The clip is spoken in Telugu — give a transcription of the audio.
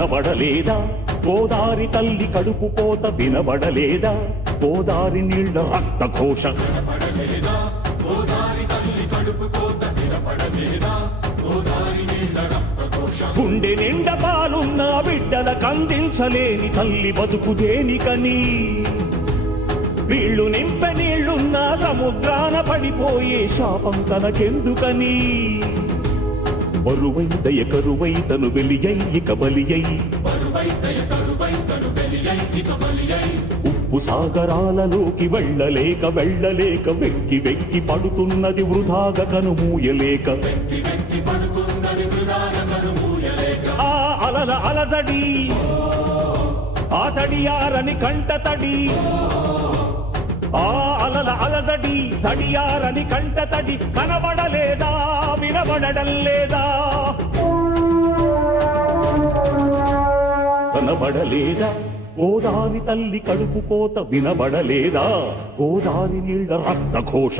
కనబడలేదా గోదారి తల్లి కడుపు కోత వినబడలేదా గోదారి నీళ్ల రక్త ఘోష గుండె నిండా పాలున్న బిడ్డల కందించలేని తల్లి బతుకు దేనికని వీళ్ళు నింపె నీళ్లున్న సముద్రాన పడిపోయే శాపం తనకెందుకని బరువై దయ కరువై తను వెలియై ఇక బలియై ఉప్పు సాగరాలలోకి వెళ్ళలేక వెక్కి వెక్కి పడుతున్నది వృధాగా కనుమూయలేక ఆ అలల అలజడి ఆ తడియారని కంట తడి ఆ అలల అలజడి తడియారని కంట తడి కనబడలేదా వినబడడం లేదా కనబడలేదా గోదారి తల్లి కడుపు కోత వినబడలేదా గోదారి నీళ్ల రక్త ఘోష